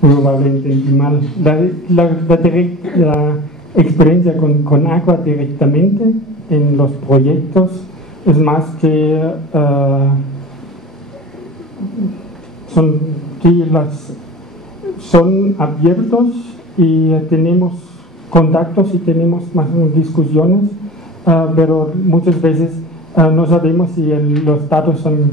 Probablemente entendí mal. La experiencia con agua directamente en los proyectos es más que son abiertos y tenemos contactos y tenemos más o menos discusiones, pero muchas veces no sabemos si los datos son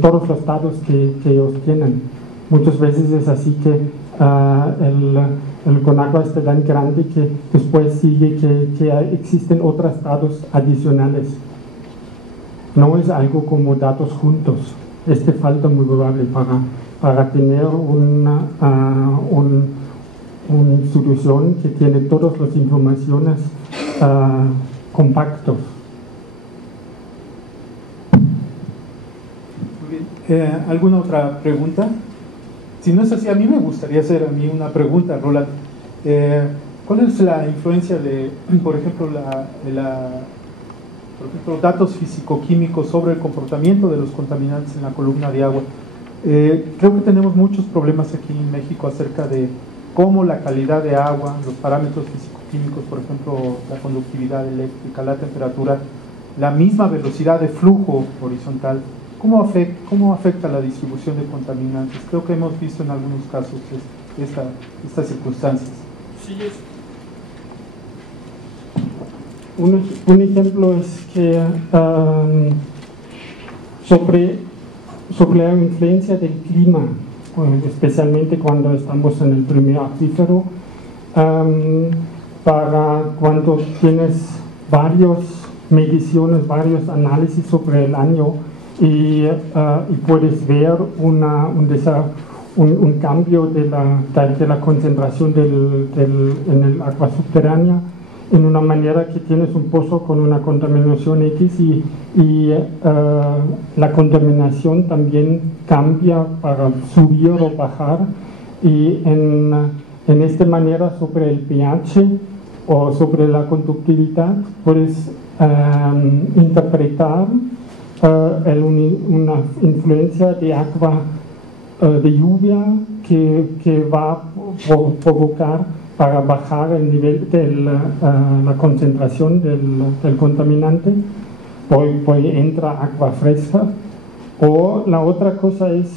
todos los datos que ellos tienen. Muchas veces es así que el CONAGUA está tan grande que después sigue que existen otros datos adicionales. No es algo como datos juntos. Falta muy probable para tener una institución que tiene todas las informaciones compactos. Muy bien. ¿Alguna otra pregunta? Si no es así, a mí me gustaría hacer una pregunta, Roland. ¿Cuál es la influencia de, por ejemplo, datos físico-químicos sobre el comportamiento de los contaminantes en la columna de agua? Creo que tenemos muchos problemas aquí en México acerca de cómo la calidad de agua, los parámetros físico-químicos, por ejemplo, la conductividad eléctrica, la temperatura, la misma velocidad de flujo horizontal, ¿cómo afecta la distribución de contaminantes? Creo que hemos visto en algunos casos estas circunstancias. Sí, un ejemplo es que sobre la influencia del clima, especialmente cuando estamos en el primer acuífero, para cuando tienes varias mediciones, varios análisis sobre el año y puedes ver un cambio de la concentración en el agua subterránea en una manera que tienes un pozo con una contaminación X y la contaminación también cambia para subir o bajar, y en esta manera sobre el pH o sobre la conductividad puedes interpretar una influencia de agua de lluvia que va a provocar para bajar el nivel de la concentración del contaminante, pues entra agua fresca. O la otra cosa es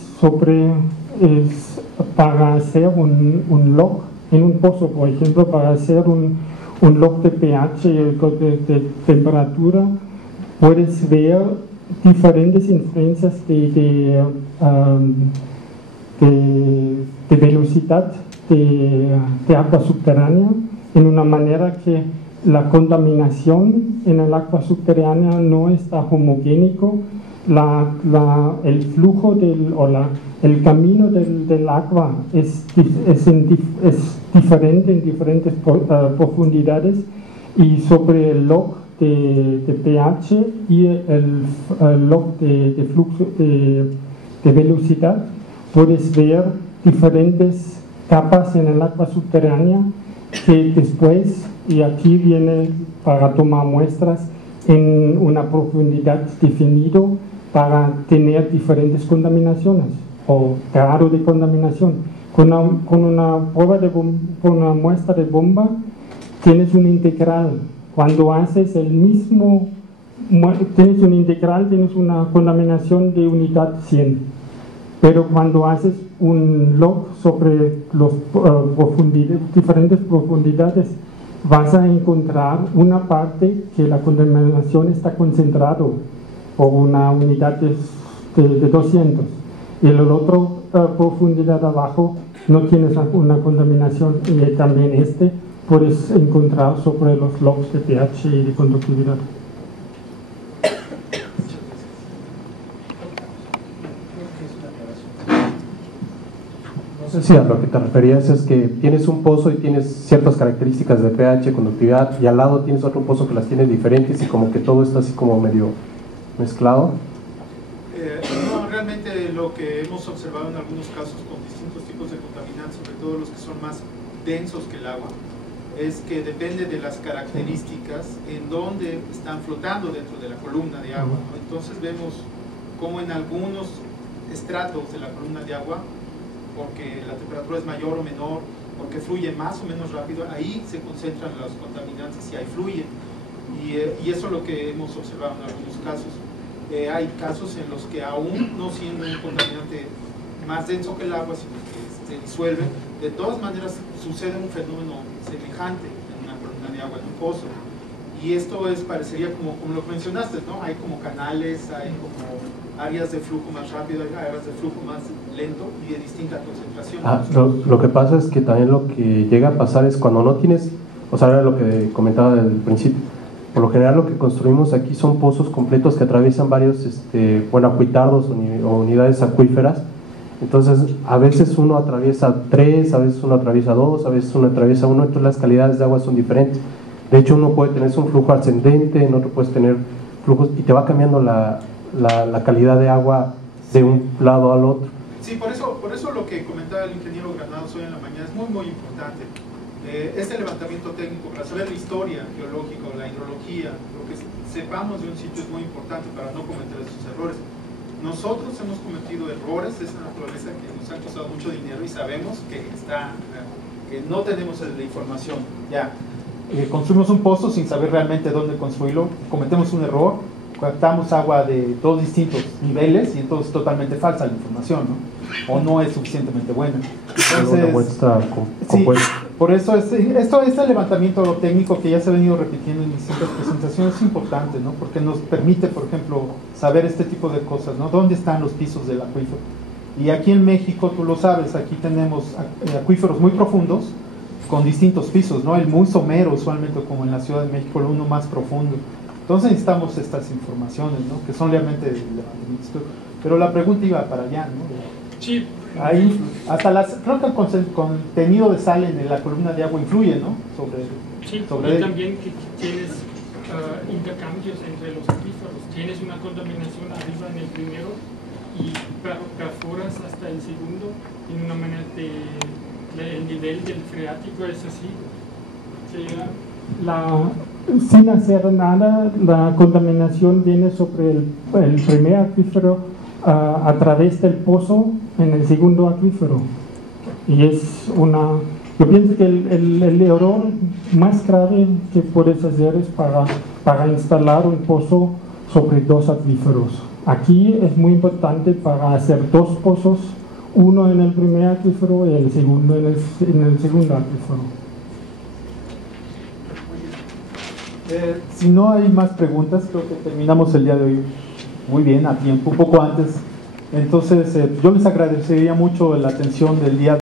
para hacer un log en un pozo, por ejemplo, para hacer un log de pH y de temperatura, puedes ver diferentes influencias de velocidad de agua subterránea, en una manera que la contaminación en el agua subterránea no está homogénico. El flujo el camino del agua es diferente en diferentes profundidades, y sobre el log de pH y el log de flujo de velocidad puedes ver diferentes capas en el agua subterránea que después, y aquí viene para tomar muestras en una profundidad definida para tener diferentes contaminaciones o grado de contaminación. Con una muestra de bomba tienes un integral. Cuando haces tienes un integral, tienes una contaminación de unidad 100. Pero cuando haces un log sobre las diferentes profundidades, vas a encontrar una parte que la contaminación está concentrada por una unidad de 200, y en la otra profundidad abajo no tienes una contaminación, y también puedes encontrar sobre los logs de pH y de conductividad. No sé si a lo que te referías es que tienes un pozo y tienes ciertas características de pH, conductividad, y al lado tienes otro pozo que las tiene diferentes, y como que todo está así como medio mezclado. No, realmente lo que hemos observado en algunos casos con distintos tipos de contaminantes, sobre todo los que son más densos que el agua, es que depende de las características en donde están flotando dentro de la columna de agua, ¿no? Entonces vemos cómo en algunos estratos de la columna de agua, porque la temperatura es mayor o menor, porque fluye más o menos rápido, ahí se concentran los contaminantes y ahí fluye. Y eso es lo que hemos observado en algunos casos. Hay casos en los que aún no siendo un contaminante más denso que el agua, sino que se disuelve, de todas maneras sucede un fenómeno semejante en una columna de agua, en un pozo. Y esto parecería como lo mencionaste, ¿no? Hay como canales, hay como áreas de flujo más rápido, hay áreas de flujo más lento y de distinta concentración. Lo que pasa es que también lo que llega a pasar es cuando no tienes, o sea, era lo que comentaba desde el principio, por lo general lo que construimos aquí son pozos completos que atraviesan varios acuitardos o unidades acuíferas. Entonces a veces uno atraviesa 3, a veces uno atraviesa 2, a veces uno atraviesa 1, entonces las calidades de agua son diferentes. De hecho uno puede tener un flujo ascendente, en otro puedes tener flujos y te va cambiando la calidad de agua de un lado al otro. Sí, por eso lo que comentaba el ingeniero Granados hoy en la mañana es muy muy importante. Este levantamiento técnico para saber la historia geológica o la hidrología, lo que sepamos de un sitio es muy importante para no cometer esos errores. Nosotros hemos cometido errores de esa naturaleza que nos han costado mucho dinero y sabemos que no tenemos la información. Ya, construimos un pozo sin saber realmente dónde construirlo, cometemos un error, captamos agua de dos distintos niveles y entonces es totalmente falsa la información, ¿no? O no es suficientemente buena. Entonces, sí, por eso este levantamiento técnico que ya se ha venido repitiendo en distintas presentaciones es importante, ¿no? Porque nos permite, por ejemplo, saber este tipo de cosas, ¿no? ¿Dónde están los pisos del acuífero? Y aquí en México, tú lo sabes, aquí tenemos acuíferos muy profundos con distintos pisos, ¿no? El muy somero, usualmente, como en la Ciudad de México, el uno más profundo. Entonces necesitamos estas informaciones, ¿no? Que son realmente levantamientos. Pero la pregunta iba para allá, ¿no? Sí. Ahí, creo que el contenido de sal en la columna de agua influye, ¿no? Sí, sobre y también que tienes intercambios entre los acuíferos. Tienes una contaminación arriba en el primero y perforas hasta el segundo en una manera el nivel del freático es así. Sin hacer nada, la contaminación viene sobre el primer acuífero a través del pozo en el segundo acuífero. Y yo pienso que el error más grave que puedes hacer es para instalar un pozo sobre dos acuíferos. Aquí es muy importante para hacer dos pozos, uno en el primer acuífero y el segundo en el segundo acuífero. Si no hay más preguntas, creo que terminamos el día de hoy muy bien, a tiempo, un poco antes. Entonces, yo les agradecería mucho la atención del día